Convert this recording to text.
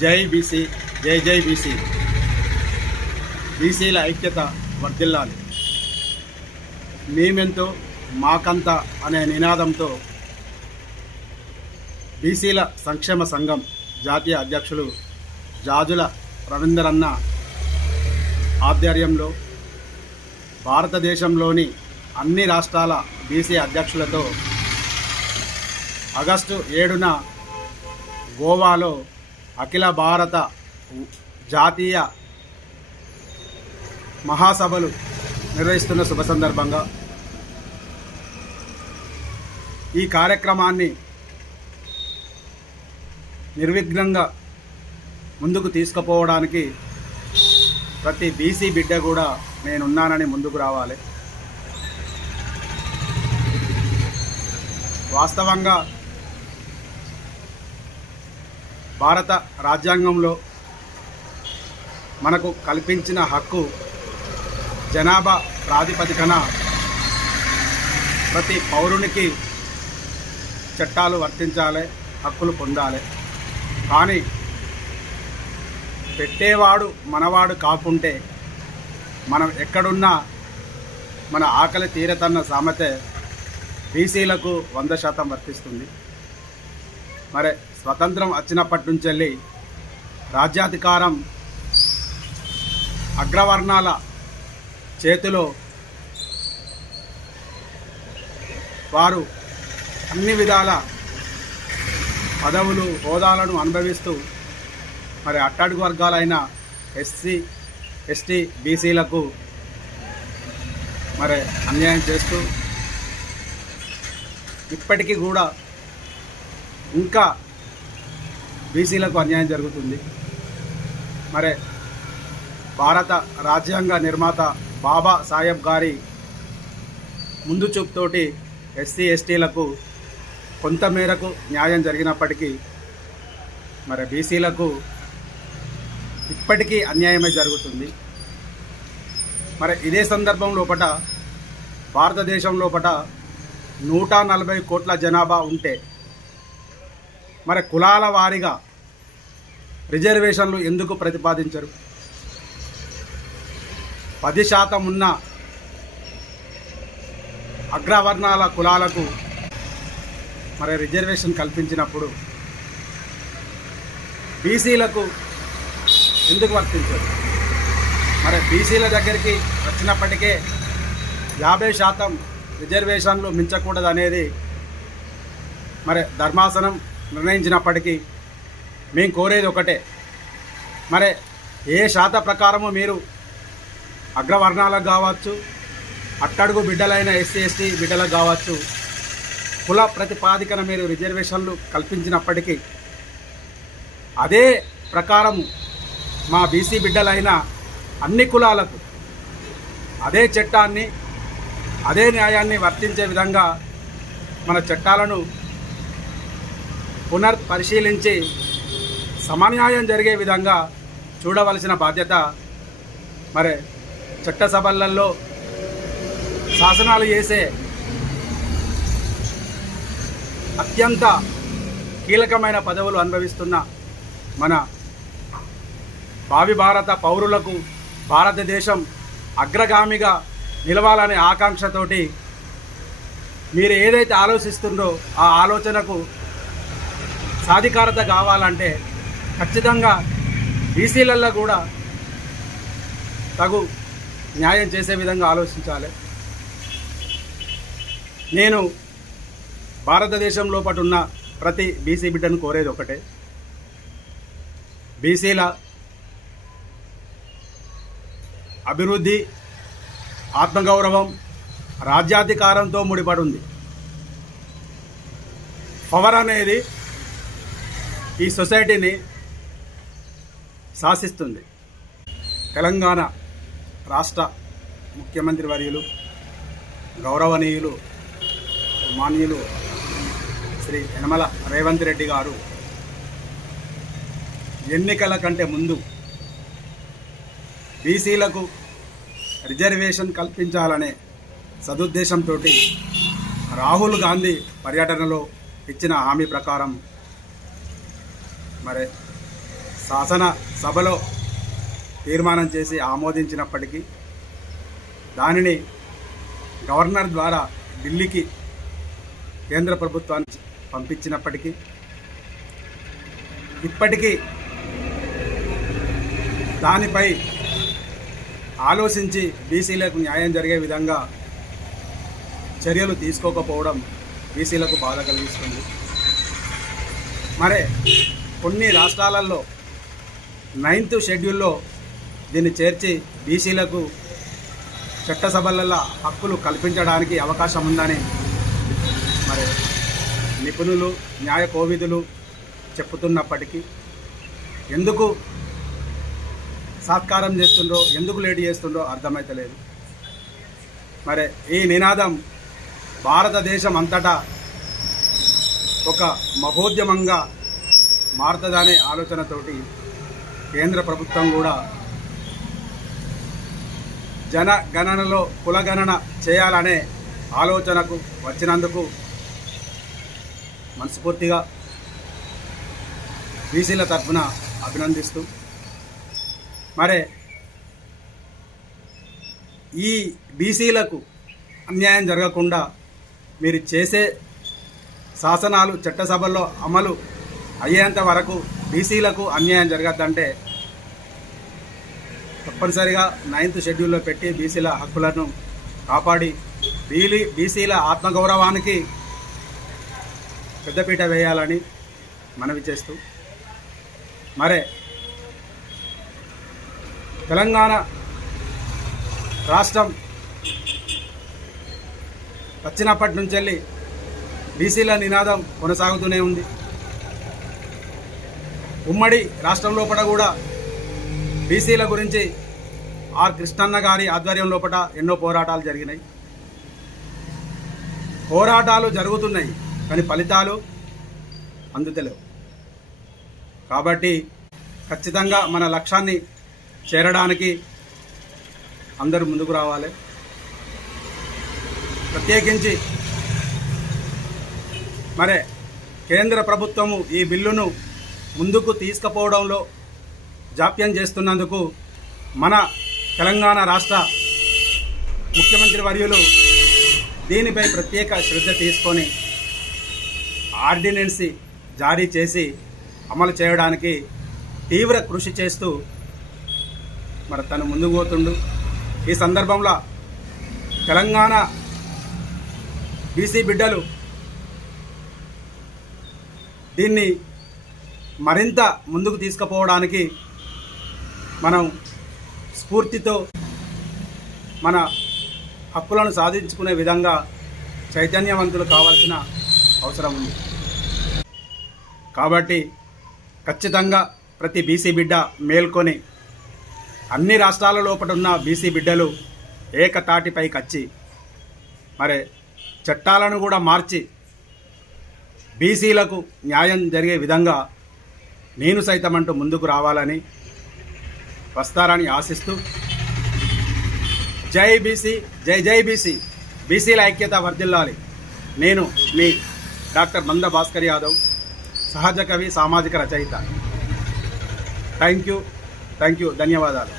జై బీసీ, జై జై బీసీ. బీసీల ఐక్యత వర్ధిల్లాలి. మేమెంతో మాకంత అనే నినాదంతో బీసీల సంక్షేమ సంఘం జాతీయ అధ్యక్షులు జాజుల రవీందరన్న ఆధ్వర్యంలో భారతదేశంలోని అన్ని రాష్ట్రాల బీసీ అధ్యక్షులతో ఆగస్టు 7న గోవాలో అఖిల భారత జాతీయ మహాసభలు నిర్వహిస్తున్న శుభ సందర్భంగా ఈ కార్యక్రమాన్ని నిర్విఘ్నంగా ముందుకు తీసుకుపోవడానికి ప్రతి బీసీ బిడ్డ కూడా నేనున్నానని ముందుకు రావాలి. వాస్తవంగా భారత రాజ్యాంగంలో మనకు కల్పించిన హక్కు జనాభా ప్రాతిపదికన ప్రతి పౌరునికి చట్టాలు వర్తించాలి, హక్కులు పొందాలి. కానీ పెట్టేవాడు మనవాడు కాకుంటే మనం ఎక్కడున్నా మన ఆకలి తీరతన్న సామెత బీసీలకు 100% వర్తిస్తుంది. మరి స్వతంత్రం వచ్చినప్పటి నుంచి వెళ్ళి రాజ్యాధికారం అగ్రవర్ణాల చేతిలో వారు అన్ని విధాల పదవులు హోదాలను అనుభవిస్తూ మరి అట్టడుగు వర్గాలైన ఎస్సీ ఎస్టీ బీసీలకు మరి అన్యాయం చేస్తూ ఇప్పటికీ కూడా ఇంకా బీసీలకు అన్యాయం జరుగుతుంది. మరి భారత రాజ్యాంగ నిర్మాత బాబా సాహెబ్ గారి ముందు చూపుతోటి ఎస్సీ ఎస్టీలకు కొంతమేరకు న్యాయం జరిగినప్పటికీ మరి బీసీలకు ఇప్పటికీ అన్యాయమే జరుగుతుంది. మరి ఇదే సందర్భం లోపట భారతదేశం లోపట 140 కోట్ల జనాభా ఉంటే మరి కులాల వారీగా రిజర్వేషన్లు ఎందుకు ప్రతిపాదించరు? 10% ఉన్న అగ్రవర్ణాల కులాలకు మరి రిజర్వేషన్ కల్పించినప్పుడు బీసీలకు ఎందుకు వర్తించరు? మరి బీసీల దగ్గరికి వచ్చినప్పటికే 50% రిజర్వేషన్లు మించకూడదు అనేది మరి ధర్మాసనం నిర్ణయించినప్పటికీ మేము కోరేది ఒకటే, మరి ఏ శాత ప్రకారము మీరు అగ్రవర్ణాలకు కావచ్చు, అట్టడుగు బిడ్డలైన ఎస్సీ ఎస్టీ బిడ్డలకు కావచ్చు కుల ప్రతిపాదికన మీరు రిజర్వేషన్లు కల్పించినప్పటికీ అదే ప్రకారము మా బీసీ బిడ్డలైన అన్ని కులాలకు అదే చట్టాన్ని అదే న్యాయాన్ని వర్తించే విధంగా మన చట్టాలను పునర్పరిశీలించి సమన్యాయం జరిగే విధంగా చూడవలసిన బాధ్యత మరి చట్టసభలలో శాసనాలు చేసే అత్యంత కీలకమైన పదవులు అనుభవిస్తున్న మన భావి భారత పౌరులకు భారతదేశం అగ్రగామిగా నిలవాలనే ఆకాంక్షతోటి మీరు ఏదైతే ఆలోచిస్తుందో ఆ ఆలోచనకు సాధికారత కావాలంటే ఖచ్చితంగా బీసీలలో కూడా తగు న్యాయం చేసే విధంగా ఆలోచించాలి. నేను భారతదేశం లోపల ఉన్న ప్రతి బీసీ బిడ్డను కోరేది ఒకటే, బీసీల అభివృద్ధి, ఆత్మగౌరవం రాజ్యాధికారంతో ముడిపడి ఉంది. పవర్ అనేది ఈ సొసైటీని శాసిస్తుంది. తెలంగాణ రాష్ట్ర ముఖ్యమంత్రి వర్యులు గౌరవనీయులు మాన్యులు శ్రీ యనమల రేవంత్ రెడ్డి గారు ఎన్నికల కంటే ముందు బీసీలకు రిజర్వేషన్ కల్పించాలనే సదుద్దేశంతో రాహుల్ గాంధీ పర్యటనలో ఇచ్చిన హామీ ప్రకారం మరి శాసన సభలో తీర్మానం చేసి ఆమోదించినప్పటికీ దానిని గవర్నర్ ద్వారా ఢిల్లీకి కేంద్ర ప్రభుత్వానికి పంపించినప్పటికీ ఇప్పటికీ దానిపై ఆలోచించి బీసీలకు న్యాయం జరిగే విధంగా చర్యలు తీసుకోకపోవడం బీసీలకు బాధ కలిగిస్తుంది. మరే కొన్ని రాష్ట్రాలలో 9th షెడ్యూల్లో దీన్ని చేర్చి బీసీలకు చట్టసభలలో హక్కులు కల్పించడానికి అవకాశం ఉందని మరి నిపుణులు న్యాయ కోవిదులు చెప్పుతున్నప్పటికీ ఎందుకు సాత్కారం చేస్తుండో, ఎందుకు లేట్ చేస్తుండో అర్థమైతలేదు. మరి ఈ నినాదం భారతదేశం అంతటా ఒక మహోద్యమంగా మారుతుందనే ఆలోచనతోటి కేంద్ర ప్రభుత్వం కూడా జనగణనలో కులగణన చేయాలనే ఆలోచనకు వచ్చినందుకు మనస్ఫూర్తిగా బీసీల తరఫున అభినందిస్తూ, మరే ఈ బీసీలకు అన్యాయం జరగకుండా మీరు చేసే శాసనాలు చట్టసభల్లో అమలు అయ్యేంత వరకు బీసీలకు అన్యాయం జరగద్దంటే తప్పనిసరిగా 9th షెడ్యూల్లో పెట్టి బీసీల హక్కులను కాపాడి బీసీల ఆత్మగౌరవానికి పెద్దపీట వేయాలని మనవి చేస్తూ, మరే తెలంగాణ రాష్ట్రం వచ్చినప్పటి నుంచి వెళ్ళి బీసీల నినాదం కొనసాగుతూనే ఉంది. ఉమ్మడి రాష్ట్రం లోపల కూడా బీసీల గురించి ఆర్ కృష్ణన్న గారి ఆధ్వర్యం లోపల ఎన్నో పోరాటాలు జరిగినాయి. పోరాటాలు జరుగుతున్నాయి కానీ ఫలితాలు అందుతలేవు. కాబట్టి ఖచ్చితంగా మన లక్ష్యాన్ని చేరడానికి అందరూ ముందుకు రావాలి. ప్రత్యేకించి మరే కేంద్ర ప్రభుత్వము ఈ బిల్లును ముందుకు తీసుకుపోవడంలో జాప్యం చేస్తున్నందుకు మన తెలంగాణ రాష్ట్ర ముఖ్యమంత్రి వర్యులు దీనిపై ప్రత్యేక శ్రద్ధ తీసుకొని ఆర్డినెన్స్ జారీ చేసి అమలు చేయడానికి తీవ్ర కృషి చేస్తూ మరి తను ముందుకు పోతుండు. ఈ సందర్భంలో తెలంగాణ బీసీ బిడ్డలు దీన్ని మరింత ముందుకు తీసుకుపోవడానికి మనం స్ఫూర్తితో మన హక్కులను సాధించుకునే విధంగా చైతన్యవంతులు కావాల్సిన అవసరం ఉంది. కాబట్టి ఖచ్చితంగా ప్రతి బీసీ బిడ్డ మేల్కొని అన్ని రాష్ట్రాల లోపల ఉన్న బీసీ బిడ్డలు ఏకతాటిపైకి వచ్చి మరి చట్టాలను కూడా మార్చి బీసీలకు న్యాయం జరిగే విధంగా నేను సైతం అంటూ ముందుకు రావాలని వస్తారని ఆశిస్తూ, జై బీసీ, జై జై బీసీ, బీసీల ఐక్యత వర్ధిల్లాలి. నేను మీ డాక్టర్ మంద భాస్కర్ యాదవ్, సహజ కవి, సామాజిక రచయిత. థ్యాంక్ యూ, ధన్యవాదాలు.